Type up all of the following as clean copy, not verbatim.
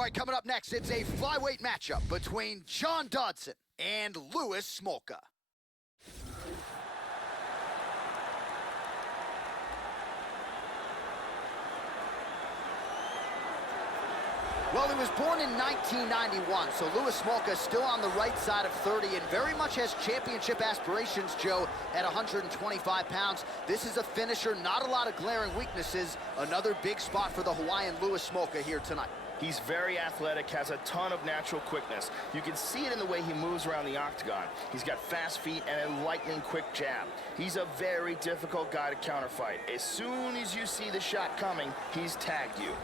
All right, coming up next, it's a flyweight matchup between John Dodson and Louis Smolka. Well, he was born in 1991, so Louis Smolka is still on the right side of 30 and very much has championship aspirations, Joe, at 125 pounds. This is a finisher, not a lot of glaring weaknesses. Another big spot for the Hawaiian Louis Smolka here tonight. He's very athletic, has a ton of natural quickness. You can see it in the way he moves around the octagon. He's got fast feet and a lightning quick jab. He's a very difficult guy to counterfight. As soon as you see the shot coming, he's tagged you.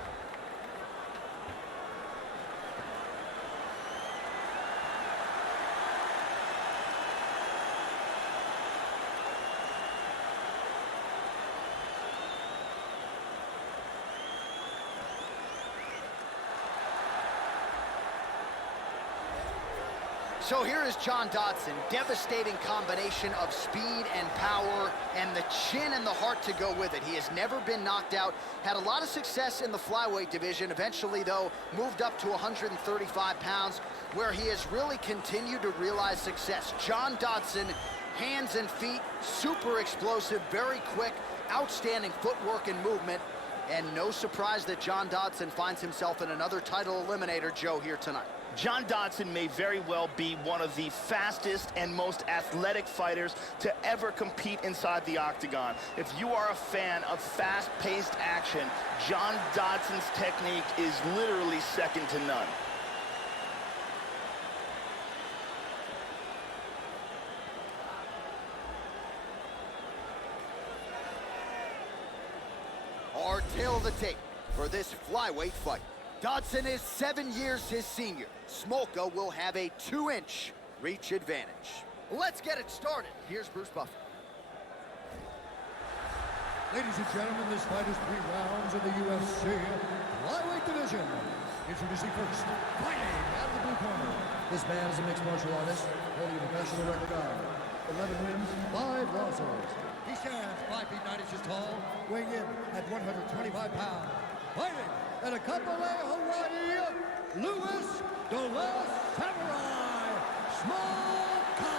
So here is John Dodson, devastating combination of speed and power and the chin and the heart to go with it. He has never been knocked out, had a lot of success in the flyweight division, eventually though moved up to 135 pounds where he has really continued to realize success. John Dodson, hands and feet, super explosive, very quick, outstanding footwork and movement, and no surprise that John Dodson finds himself in another title eliminator, Joe, here tonight. John Dodson may very well be one of the fastest and most athletic fighters to ever compete inside the octagon. If you are a fan of fast-paced action, John Dodson's technique is literally second to none. Our tale of the tape for this flyweight fight. Dodson is 7 years his senior. Smolka will have a 2-inch reach advantage. Let's get it started. Here's Bruce Buffer. Ladies and gentlemen, this fight is 3 rounds in the UFC flyweight division. Introducing first, fighting out of the blue corner. This man is a mixed martial artist, holding a professional record of 11 wins, 5 losses. He stands 5 feet 9 inches tall, weighing in at 125 pounds. Fighting at a Kapolei, Hawaii, Louis the Last Samurai Smolka.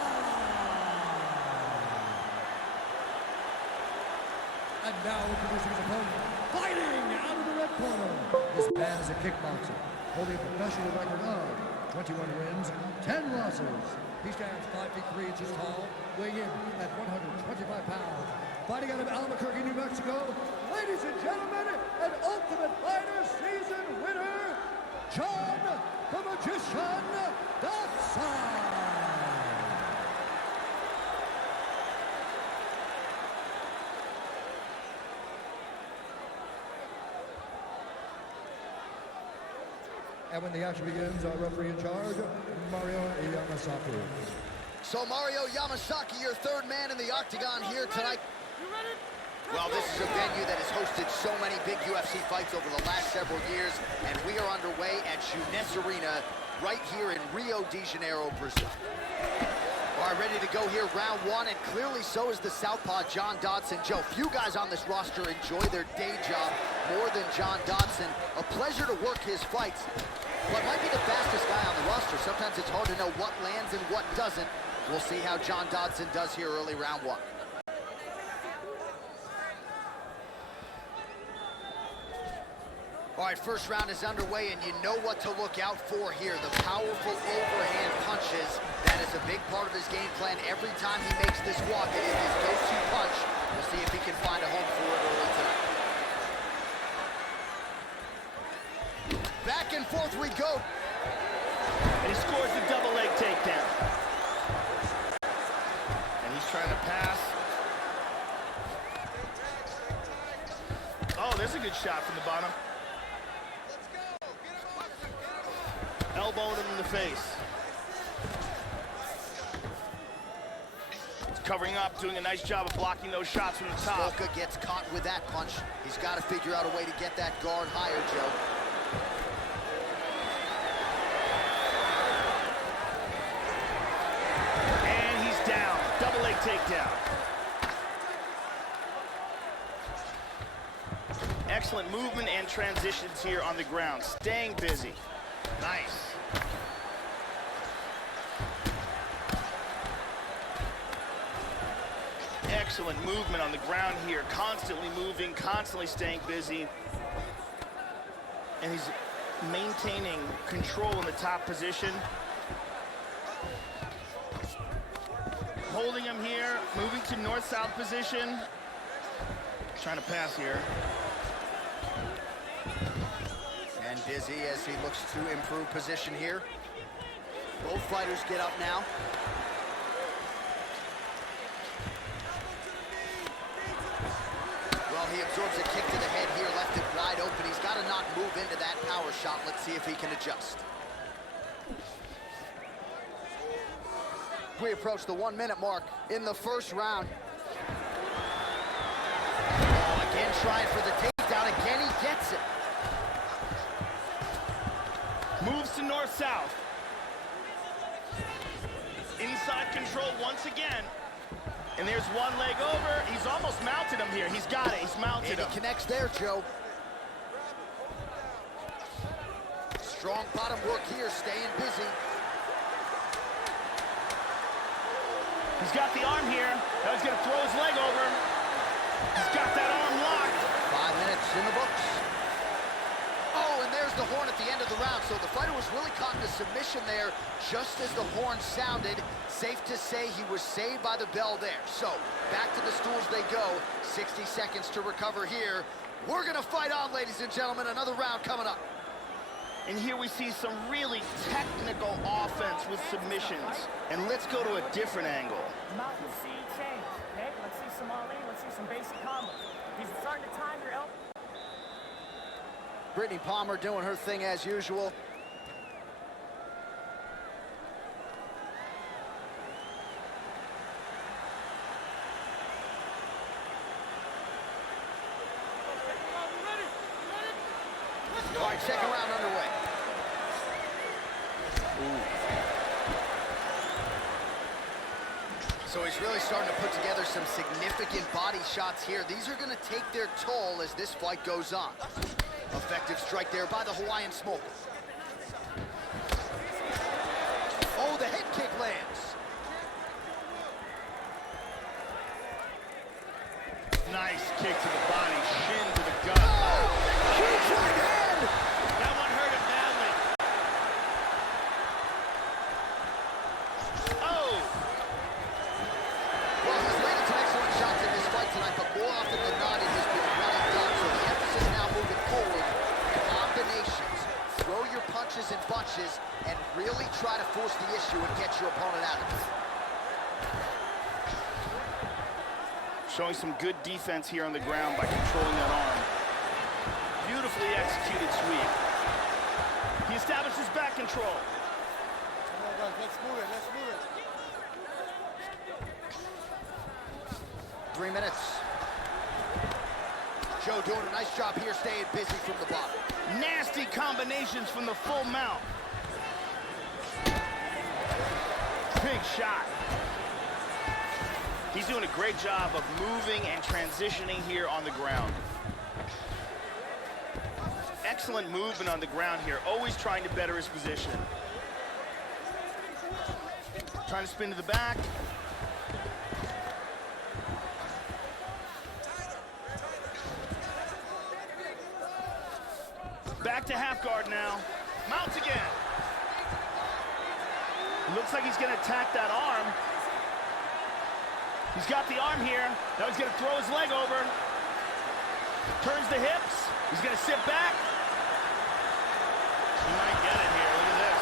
And now introducing his opponent, fighting out of the red corner. This man is a kickboxer, holding a professional record of 21 wins, 10 losses. He stands 5 feet 3 inches tall, weighing in at 125 pounds. Fighting out of Albuquerque, New Mexico, ladies and gentlemen, an Ultimate Fighter season winner, John the Magician Dodson. And when the action begins, our referee in charge, Mario Yamasaki. So Mario Yamasaki, your third man in the octagon here tonight. Well, this is a venue that has hosted so many big UFC fights over the last several years, and we are underway at Junes Arena right here in Rio de Janeiro, Brazil. All right, ready to go here, round 1, and clearly so is the southpaw John Dodson. Joe, few guys on this roster enjoy their day job more than John Dodson. A pleasure to work his fights, but might be the fastest guy on the roster. Sometimes it's hard to know what lands and what doesn't. We'll see how John Dodson does here early round 1. All right, first round is underway, and you know what to look out for here. The powerful overhand punches. That is a big part of his game plan. Every time he makes this walk, it is his go-to punch. We'll see if he can find a home for it early tonight. Back and forth we go. And he scores the double leg takedown. And he's trying to pass. Oh, there's a good shot from the bottom. Elbowing him in the face. He's covering up, doing a nice job of blocking those shots from the top. Smolka gets caught with that punch. He's got to figure out a way to get that guard higher, Joe. And he's down. Double leg takedown. Excellent movement and transitions here on the ground. Staying busy. Nice. Excellent movement on the ground here. Constantly moving, constantly staying busy. And he's maintaining control in the top position. Holding him here, moving to north-south position. Trying to pass here. And busy as he looks to improve position here. Both fighters get up now. Well, he absorbs a kick to the head here, left it wide open. He's got to not move into that power shot. Let's see if he can adjust. We approach the 1 minute mark in the first round. Oh, again trying for the takedown. Again, he gets it. Moves to north-south. Inside control once again. And there's one leg over. He's almost mounted him here. He's got it. He's mounted him. And he connects there, Joe. Strong bottom work here, staying busy. He's got the arm here. Now he's going to throw his leg over. He's got that arm locked. 5 minutes in the books. Oh, and there's the horn at the end of the round. So the fighter was really caught in a submission there just as the horn sounded. Safe to say he was saved by the bell there. So back to the stools they go. 60 seconds to recover here. We're going to fight on, ladies and gentlemen. Another round coming up. And here we see some really technical offense with submissions. And let's go to a different angle. Mount and see change, okay? Let's see some Ali, let's see some basic combos. He's starting to time your elbow. Brittany Palmer doing her thing as usual. All right, second round underway. So he's really starting to put together some significant body shots here. These are going to take their toll as this fight goes on. Effective strike there by the Hawaiian Smoker. Oh, the head kick lands. Nice kick to the body, shin to the gut. Oh, huge right hand. That one hurt him badly. Oh! Well, he's landed some excellent shots in this fight tonight, but more often than not, it has been well done. So the emphasis now moving forward, combinations. Throw your punches in bunches and really try to force the issue and get your opponent out of it. Showing some good defense here on the ground by controlling that arm. Beautifully executed sweep. He establishes back control. Come on, guys, let's move it, let's move it. 3 minutes. Joe doing a nice job here, staying busy from the bottom. Nasty combinations from the full mount. Big shot. He's doing a great job of moving and transitioning here on the ground. Excellent movement on the ground here, always trying to better his position. Trying to spin to the back. Back to half guard now. Mounts again. Looks like he's going to attack that arm. He's got the arm here. Now he's going to throw his leg over. Turns the hips. He's going to sit back. He might get it here. Look at this.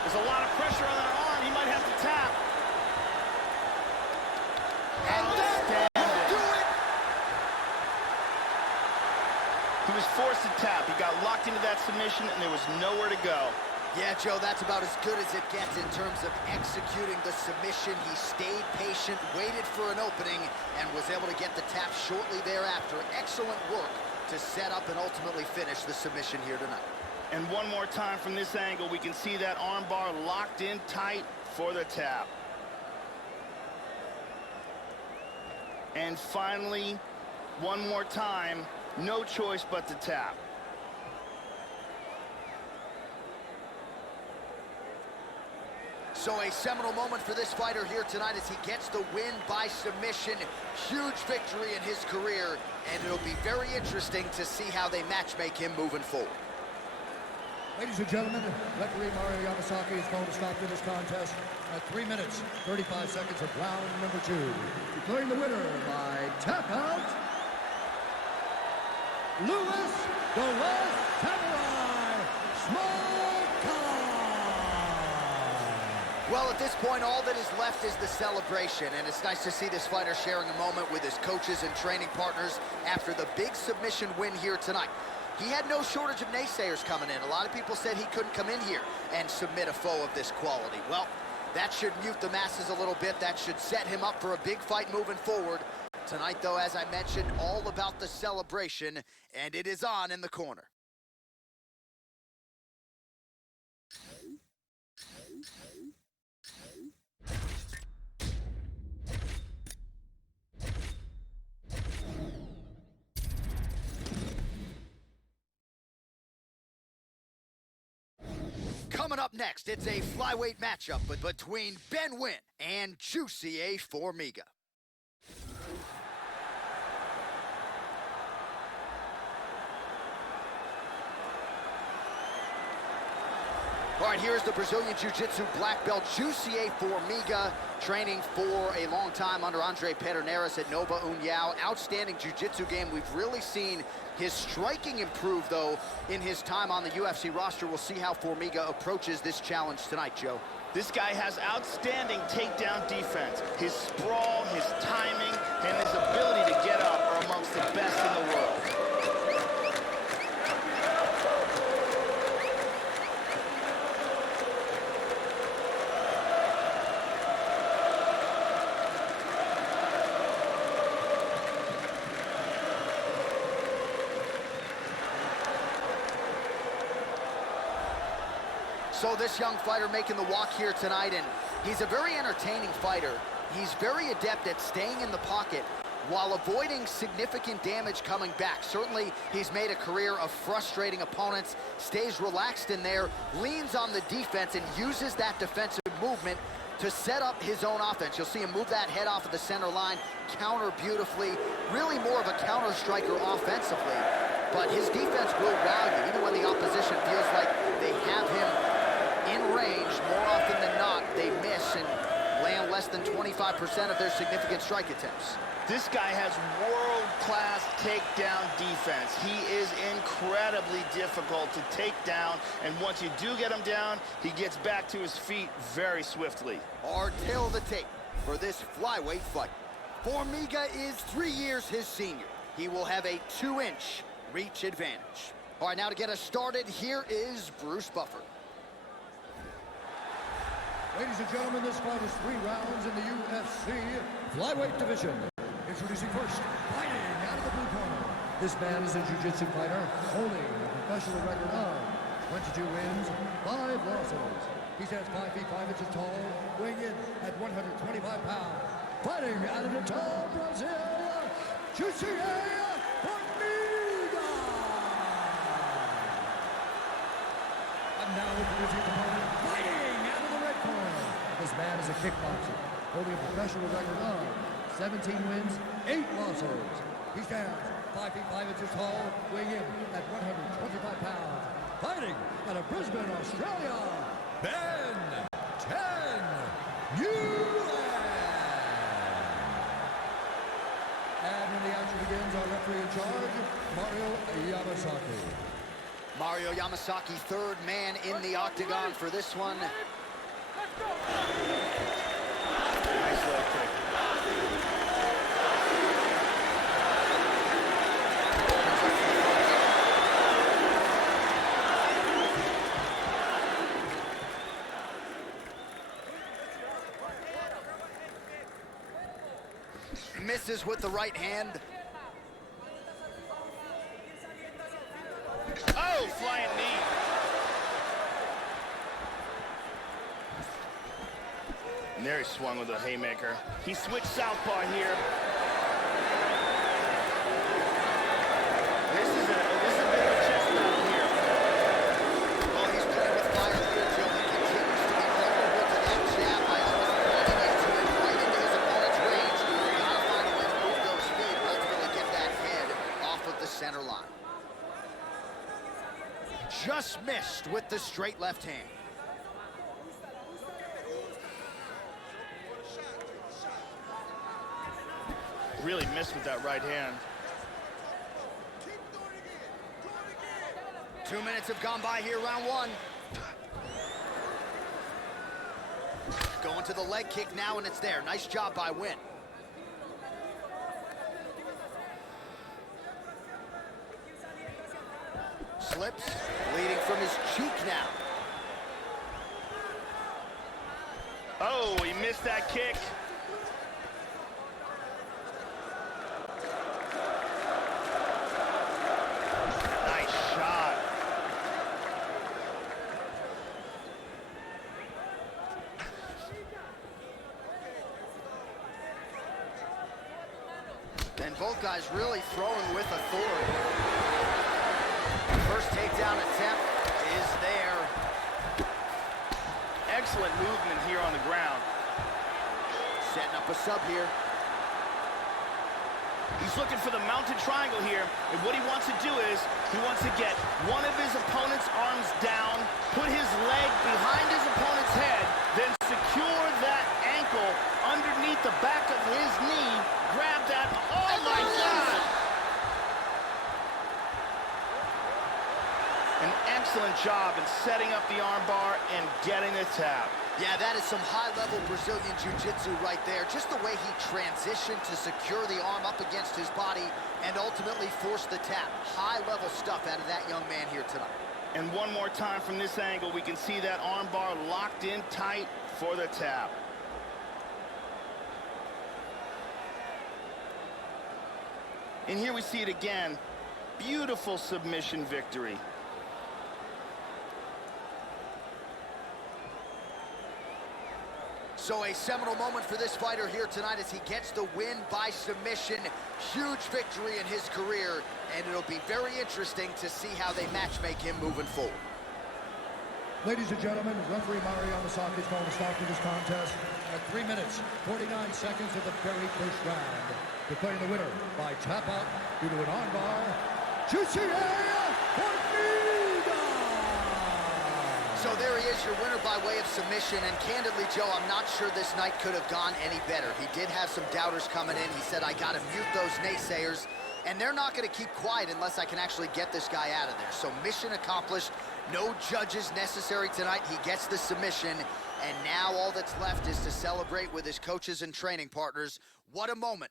There's a lot of pressure on that arm. He might have to tap. And that will do it. He was forced to tap. He got locked into that submission, and there was nowhere to go. Yeah, Joe, that's about as good as it gets in terms of executing the submission. He stayed patient, waited for an opening, and was able to get the tap shortly thereafter. Excellent work to set up and ultimately finish the submission here tonight. And one more time from this angle, we can see that arm bar locked in tight for the tap. And finally, one more time, no choice but to tap. So a seminal moment for this fighter here tonight as he gets the win by submission. Huge victory in his career, and it'll be very interesting to see how they matchmake him moving forward. Ladies and gentlemen, referee Mario Yamasaki is going to stop to this contest at 3 minutes, 35 seconds of round number 2. Declaring the winner by tap out, Louis the Last Samurai Smoker! Well, at this point, all that is left is the celebration, and it's nice to see this fighter sharing a moment with his coaches and training partners after the big submission win here tonight. He had no shortage of naysayers coming in. A lot of people said he couldn't come in here and submit a foe of this quality. Well, that should mute the masses a little bit. That should set him up for a big fight moving forward. Tonight, though, as I mentioned, all about the celebration, and it is on in the corner. Coming up next, it's a flyweight matchup between Ben Nguyen and Juicy A. Formiga. All right, here's the Brazilian Jiu-Jitsu black belt, Juicy A. Formiga, training for a long time under Andre Pederneiras at Nova União. Outstanding Jiu-Jitsu game. We've really seen his striking improve, though, in his time on the UFC roster. We'll see how Formiga approaches this challenge tonight, Joe. This guy has outstanding takedown defense. His sprawl, his timing, and his ability to get up are amongst the best in the world. So this young fighter making the walk here tonight, and he's a very entertaining fighter. He's very adept at staying in the pocket while avoiding significant damage coming back. Certainly, he's made a career of frustrating opponents, stays relaxed in there, leans on the defense, and uses that defensive movement to set up his own offense. You'll see him move that head off of the center line, counter beautifully, really more of a counter striker offensively. But his defense will wow you, even when the opposition feels like they have him in range. More often than not, they miss and land less than 25% of their significant strike attempts. This guy has world-class takedown defense. He is incredibly difficult to take down, and once you do get him down, he gets back to his feet very swiftly. Our tail of the tape for this flyweight fight. Formiga is 3 years his senior. He will have a 2-inch reach advantage. All right, now to get us started, here is Bruce Buffer. Ladies and gentlemen, this fight is 3 rounds in the UFC flyweight division. Introducing first, fighting out of the blue corner. This man is a jiu-jitsu fighter holding a professional record of 22 wins, 5 losses. He stands 5 feet 5 inches tall, weighing in at 125 pounds. Fighting out of the top Brazil, Juicy A. Formiga. And now introducing the opponent, fighting out of the red corner. This man is a kickboxer, holding a professional record of 17 wins, 8 losses. He stands 5 feet 5 inches tall, weighing in at 125 pounds. Fighting out of Brisbane, Australia, Ben 10 And when the action begins, our referee in charge, Mario Yamasaki. Mario Yamasaki, third man in the octagon for this one. Nice leg kick. Misses with the right hand. Oh, flying knee. And there he swung with a haymaker. He switched southpaw here. This is a bit of a chest battle here. Well, he's playing with fire here, Joe. He continues to be vulnerable to that just missed with the straight left hand. Really missed with that right hand. 2 minutes have gone by here, round one. Going to the leg kick now, and it's there. Nice job by Win. Slips, bleeding from his cheek now. Oh, he missed that kick. Nice shot. And both guys really throwing with authority. First takedown attempt is there. Excellent movement here on the ground. Setting up a sub here. He's looking for the mounted triangle here, and what he wants to do is he wants to get one of his opponent's arms down, put his leg behind his opponent's head, then secure that ankle underneath the back of his knee, grab that. Oh my God! An excellent job in setting up the armbar and getting the tap. Yeah, that is some high-level Brazilian Jiu-Jitsu right there. Just the way he transitioned to secure the arm up against his body and ultimately force the tap. High-level stuff out of that young man here tonight. And one more time from this angle, we can see that armbar locked in tight for the tap. And here we see it again. Beautiful submission victory. So a seminal moment for this fighter here tonight as he gets the win by submission. Huge victory in his career, and it'll be very interesting to see how they matchmake him moving forward. Ladies and gentlemen, referee Mario Yamasaki is going to stop to this contest at 3 minutes, 49 seconds of the very first round. Declaring the winner by tap out due to an armbar, So there he is, your winner by way of submission, and candidly, Joe, I'm not sure this night could have gone any better. He did have some doubters coming in. He said, I gotta mute those naysayers, and they're not gonna keep quiet unless I can actually get this guy out of there. So mission accomplished, no judges necessary tonight. He gets the submission, and now all that's left is to celebrate with his coaches and training partners. What a moment.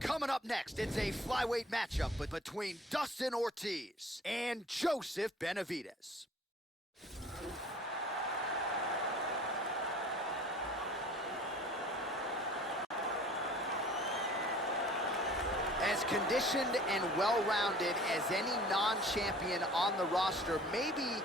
Coming up next, it's a flyweight matchup between Dustin Ortiz and Joseph Benavidez. As conditioned and well-rounded as any non-champion on the roster, maybe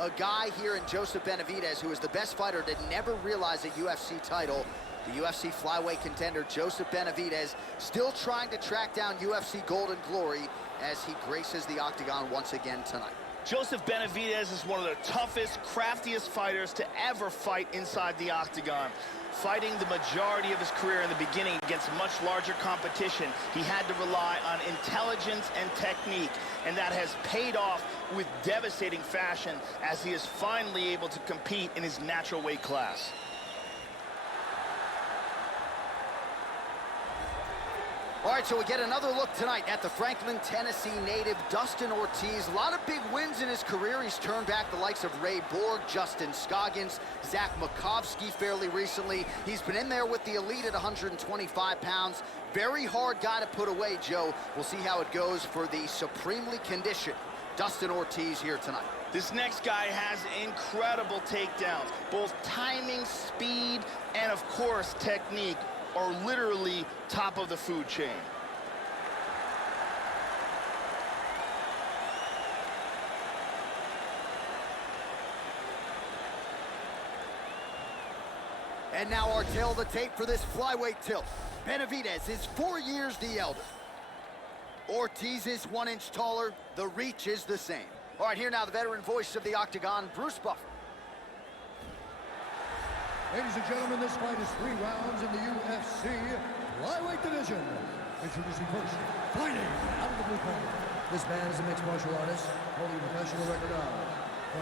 a guy here in Joseph Benavidez who is the best fighter to never realize a UFC title. The UFC flyweight contender, Joseph Benavidez, still trying to track down UFC Golden Glory as he graces the octagon once again tonight. Joseph Benavidez is one of the toughest, craftiest fighters to ever fight inside the octagon. Fighting the majority of his career in the beginning against much larger competition, he had to rely on intelligence and technique, and that has paid off with devastating fashion as he is finally able to compete in his natural weight class. All right, so we get another look tonight at the Franklin, Tennessee native Dustin Ortiz. A lot of big wins in his career. He's turned back the likes of Ray Borg, Justin Scoggins, Zach Makovsky fairly recently. He's been in there with the elite at 125 pounds. Very hard guy to put away, Joe. We'll see how it goes for the supremely conditioned Dustin Ortiz here tonight. This next guy has incredible takedowns. Both timing, speed, and of course, technique are literally top of the food chain. And now our tail of the tape for this flyweight tilt. Benavidez is 4 years the elder. Ortiz is 1 inch taller. The reach is the same. All right, here now, the veteran voice of the Octagon, Bruce Buffer. Ladies and gentlemen, this fight is 3 rounds in the UFC flyweight division. Introducing first, fighting out of the blue corner. This man is a mixed martial artist, holding a professional record of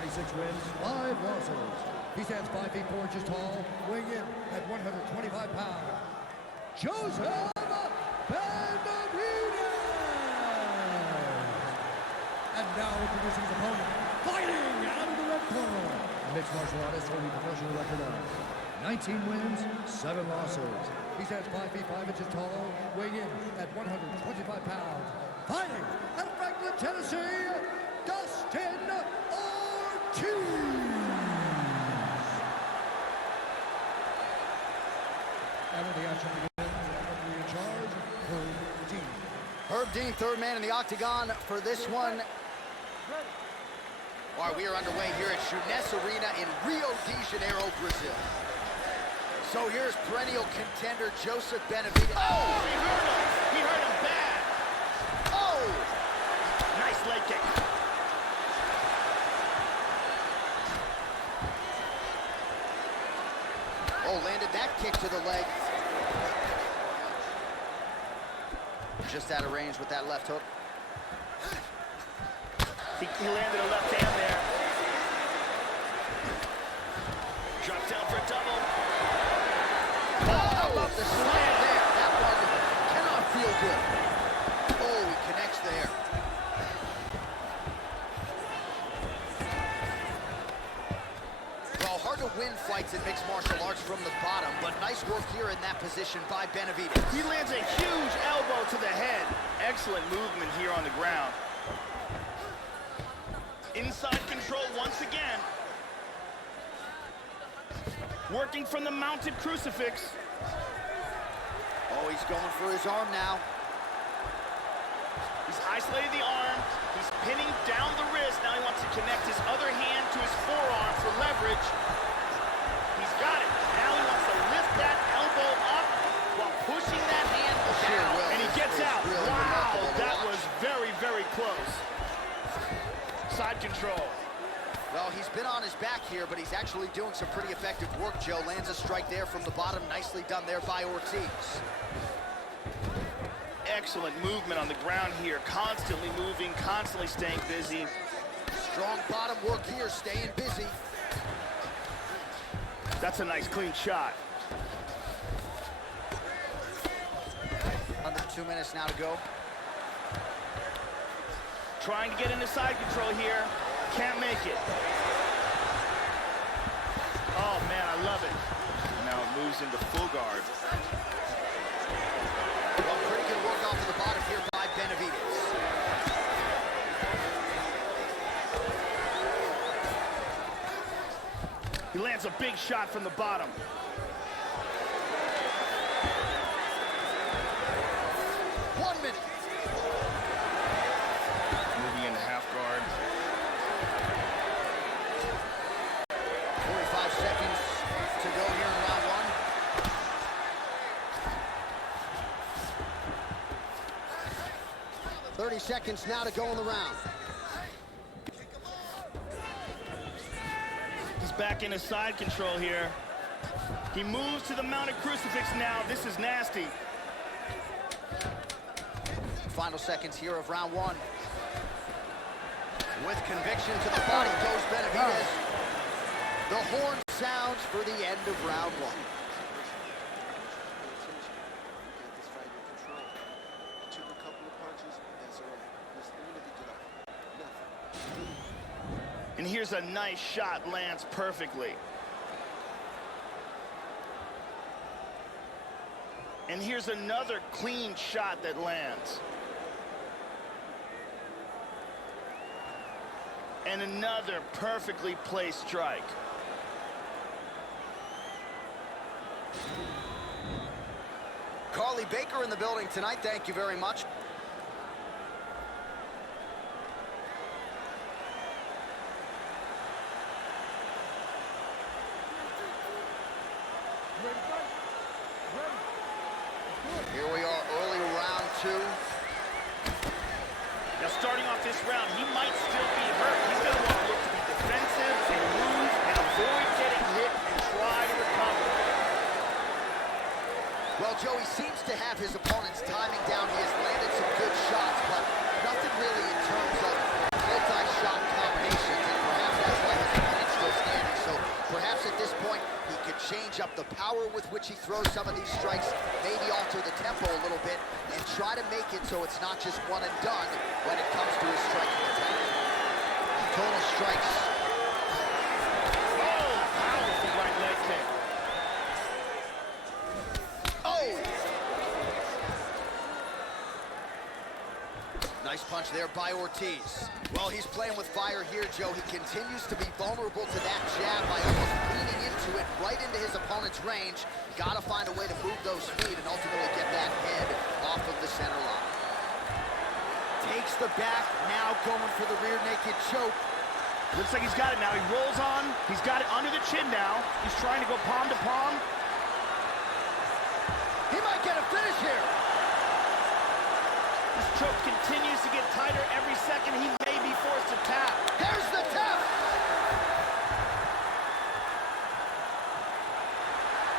26 wins, 5 losses. He stands 5 feet 4 inches tall, weighing in at 125 pounds. Joseph Benavidez! And now introducing his opponent, fighting out of the red corner. A mixed martial artist holding a professional record of 19 wins, 7 losses. He stands 5 feet 5 inches tall, weighing in at 125 pounds. Fighting out of Franklin, Tennessee, Dustin Ortiz! And when the action begins, in charge, Herb Dean. Herb Dean, third man in the Octagon for this one. All right, we are underway here at Jeunesse Arena in Rio de Janeiro, Brazil. So here's perennial contender Joseph Benavidez. Oh, he hurt him. He hurt him bad. Oh! Nice leg kick. Oh, landed that kick to the leg. Just out of range with that left hook. He landed a left hand there. Dropped down for a double. How about the slam there? That one cannot feel good. Oh, he connects there. Well, hard to win fights in mixed martial arts from the bottom, but nice work here in that position by Benavidez. He lands a huge elbow to the head. Excellent movement here on the ground. Inside control once again. Working from the mounted crucifix. Oh, he's going for his arm now. He's isolated the arm. He's pinning down the wrist. Now he wants to connect his other hand to his forearm for leverage. He's got it. Now he wants to lift that elbow up while pushing that hand down. And he gets out. Really wow, remarkable that watch. was very, very close. Side control. Well, he's been on his back here, but he's actually doing some pretty effective work, Joe. Lands a strike there from the bottom. Nicely done there by Ortiz. Excellent movement on the ground here. Constantly moving, constantly staying busy. Strong bottom work here, staying busy. That's a nice, clean shot. Under 2 minutes now to go. Trying to get into side control here. Can't make it. Oh, man, I love it. Now it moves into full guard. Well, pretty good work off of the bottom here by Benavidez. He lands a big shot from the bottom. Moving into half guard. 45 seconds to go here in round 1. 30 seconds now to go in the round. He's back into side control here. He moves to the mounted crucifix now. This is nasty. Final seconds here of round 1. With conviction to the body goes Benavidez. The horn sounds for the end of round 1. And here's a nice shot, lands perfectly. And here's another clean shot that lands. And another perfectly placed strike. Carly Baker in the building tonight. Thank you very much. Here we are, early round 2. starting off this round, he might still be hurt. He's going to want to look to be defensive and move and avoid getting hit and try to recover. Well, Joey seems to have his opponent's timing down. He has landed some good shots, but nothing really in terms of multi-shot combinations, and perhaps that's why his opponent's still standing. So perhaps at this point, he could change up the power with which he throws some of these strikes, maybe alter the tempo a little bit, and try to make it so it's not just one and done when it comes to his striking attack. Total strikes. Oh, powerful right leg kick. Nice punch there by Ortiz. Well, he's playing with fire here, Joe. He continues to be vulnerable to that jab by almost leaning into it, right into his opponent's range. Got to find a way to move those feet and ultimately get that head off of the center line. Takes the back, now going for the rear naked choke. Looks like he's got it now. He rolls on. He's got it under the chin now. He's trying to go palm to palm. He might get a finish here. This choke continues to get tighter every second. He may be forced to tap. There's the tap.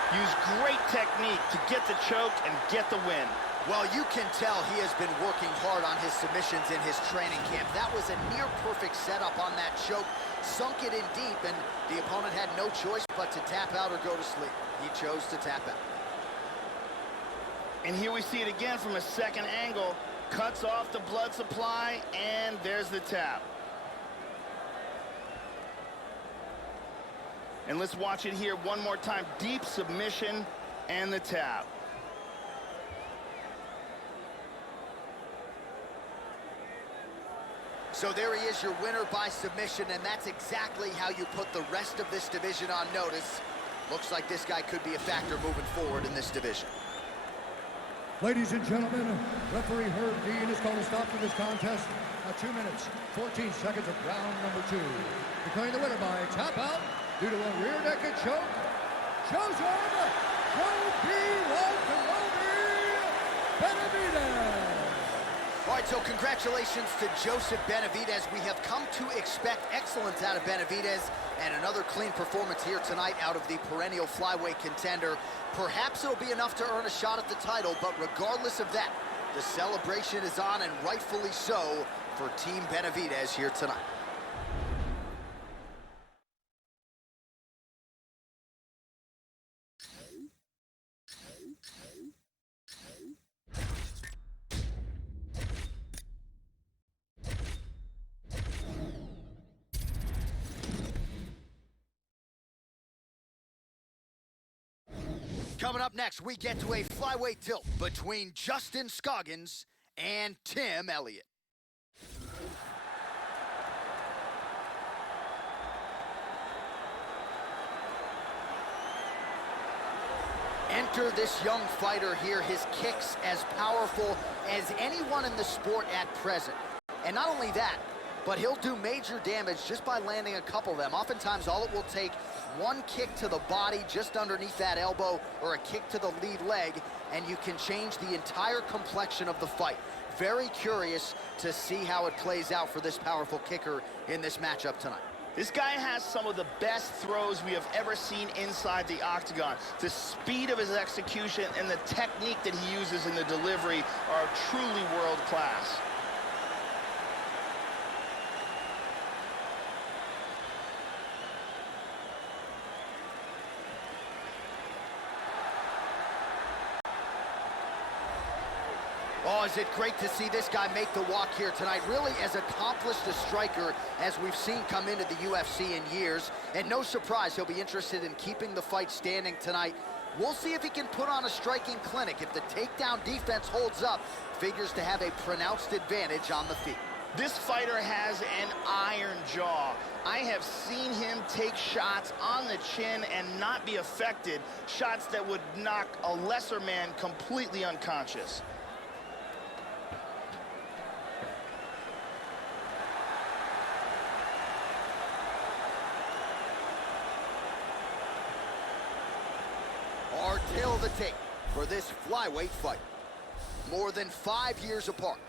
Use great technique to get the choke and get the win. Well, you can tell he has been working hard on his submissions in his training camp. That was a near-perfect setup on that choke. Sunk it in deep, and the opponent had no choice but to tap out or go to sleep. He chose to tap out. And here we see it again from a second angle. Cuts off the blood supply, and there's the tap. And let's watch it here one more time. Deep submission and the tap. So there he is, your winner by submission, and that's exactly how you put the rest of this division on notice. Looks like this guy could be a factor moving forward in this division. Ladies and gentlemen, referee Herb Dean has called a stop to this contest at 2 minutes, 14 seconds of round number 2. Declaring the winner by tap out due to a rear naked choke, chosen Benavidez. All right, so congratulations to Joseph Benavidez. We have come to expect excellence out of Benavidez, and another clean performance here tonight out of the perennial flyweight contender. Perhaps it'll be enough to earn a shot at the title, but regardless of that, the celebration is on, and rightfully so, for Team Benavidez here tonight. Coming up next, we get to a flyweight tilt between Justin Scoggins and Tim Elliott. Enter this young fighter here, his kicks as powerful as anyone in the sport at present. And not only that, but he'll do major damage just by landing a couple of them. Oftentimes, all it will take one kick to the body just underneath that elbow or a kick to the lead leg, and you can change the entire complexion of the fight. Very curious to see how it plays out for this powerful kicker in this matchup tonight. This guy has some of the best throws we have ever seen inside the octagon. The speed of his execution and the technique that he uses in the delivery are truly world class. Oh, is it great to see this guy make the walk here tonight. Really as accomplished a striker as we've seen come into the UFC in years. And no surprise, he'll be interested in keeping the fight standing tonight. We'll see if he can put on a striking clinic. If the takedown defense holds up, figures to have a pronounced advantage on the feet. This fighter has an iron jaw. I have seen him take shots on the chin and not be affected. Shots that would knock a lesser man completely unconscious. Our tale of the tape for this flyweight fight. More than 5 years apart,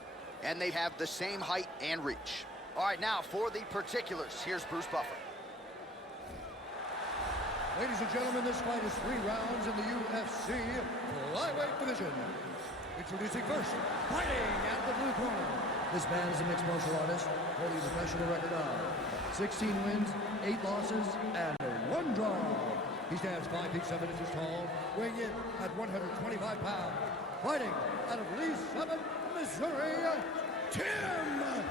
and they have the same height and reach. All right, now for the particulars, here's Bruce Buffer. Ladies and gentlemen, this fight is 3 rounds in the UFC flyweight division. Introducing first, fighting out of the blue corner. This man is a mixed martial artist, holding a professional record of 16 wins, 8 losses, and 1 draw. He stands 5 feet 7 inches tall, weighing in at 125 pounds. Fighting out of Lee Summit, Missouri, Tim Elliott.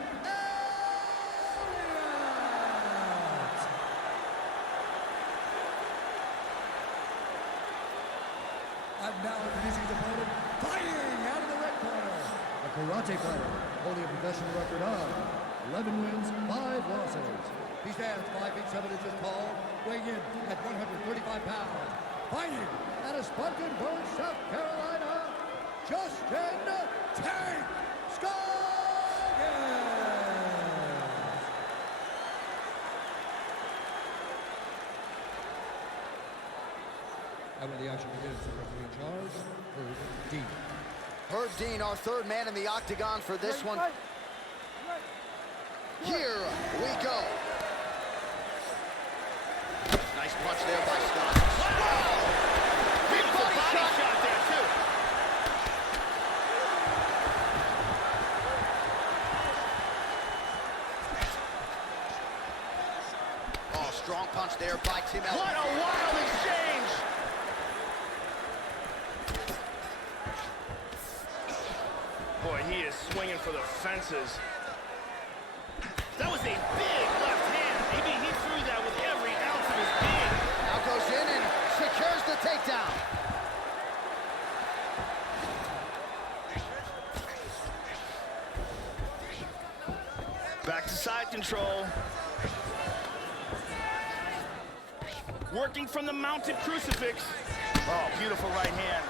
And now introducing his opponent, fighting out of the red corner. A karate fighter, holding a professional record of 11 wins, 5 losses. He stands 5 feet 7 inches tall, weighing in at 135 pounds. Fighting out of Spartanburg, South Carolina, Justin Tank Scoggins. And when the action begins, the referee in charge, Herb Dean. Herb Dean, our third man in the octagon for this one. Here we go. Nice punch there by Scott. Wow! Big body shot there, too. Oh, strong punch there by Tim Elliott. What a wild exchange! Boy, he is swinging for the fences. That was a big left hand. Maybe he threw that with every ounce of his being. Now goes in and secures the takedown. Back to side control. Working from the mounted crucifix. Oh, beautiful right hand.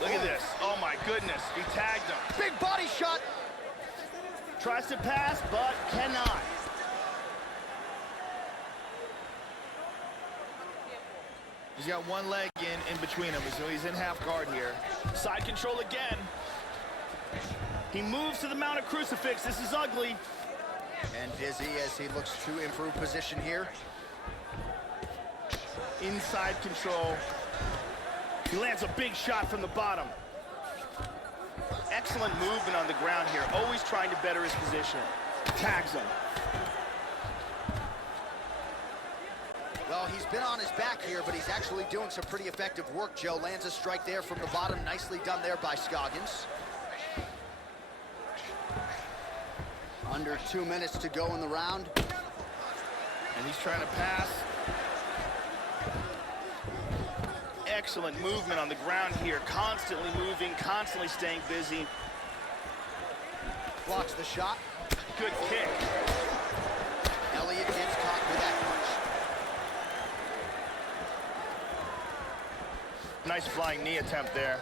Look at this. Oh, my goodness. He tagged him. Big body shot. Tries to pass, but cannot. He's got one leg in between him, so he's in half guard here. Side control again. He moves to the mounted crucifix. This is ugly. And dizzy as he looks to improve position here. Inside control. He lands a big shot from the bottom. Excellent movement on the ground here. Always trying to better his position. Tags him. Well, he's been on his back here, but he's actually doing some pretty effective work, Joe. Lands a strike there from the bottom. Nicely done there by Scoggins. Under 2 minutes to go in the round. And he's trying to pass. Excellent movement on the ground here. Constantly moving, constantly staying busy. Blocks the shot. Good kick. Elliott gets caught with that punch. Nice flying knee attempt there.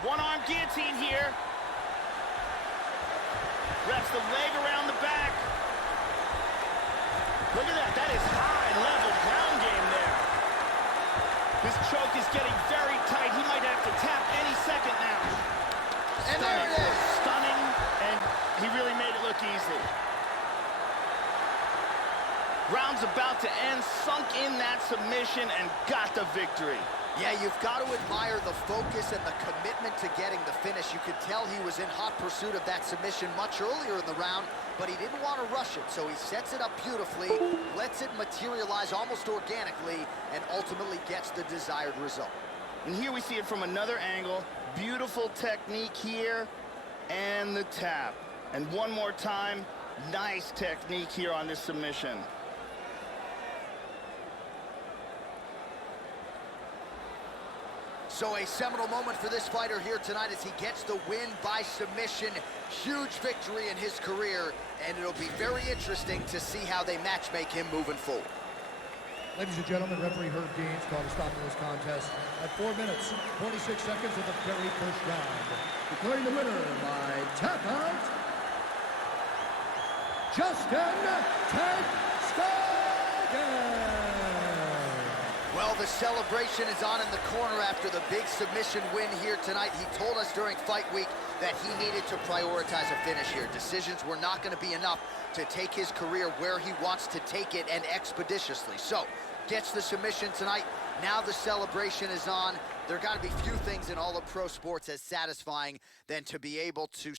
One-arm guillotine here. Wraps the leg around the back. Look at that. That is high-level ground game there. This choke is getting very tight. He might have to tap any second now. And there it is. Stunning, and he really made it look easy. Round's about to end. Sunk in that submission and got the victory. Yeah, you've got to admire the focus and the commitment to getting the finish. You could tell he was in hot pursuit of that submission much earlier in the round, but he didn't want to rush it, so he sets it up beautifully, lets it materialize almost organically, and ultimately gets the desired result. And here we see it from another angle. Beautiful technique here, and the tap. And one more time, nice technique here on this submission. So a seminal moment for this fighter here tonight as he gets the win by submission. Huge victory in his career, and it'll be very interesting to see how they matchmake him moving forward. Ladies and gentlemen, referee Herb Gaines called a stop to this contest at 4 minutes, 26 seconds of the very first round. Declaring the winner by tap out, Justin Tank Scoggin. Well, the celebration is on in the corner after the big submission win here tonight. He told us during fight week that he needed to prioritize a finish here. Decisions were not going to be enough to take his career where he wants to take it, and expeditiously. So, gets the submission tonight. Now the celebration is on. There got to be few things in all of pro sports as satisfying than to be able to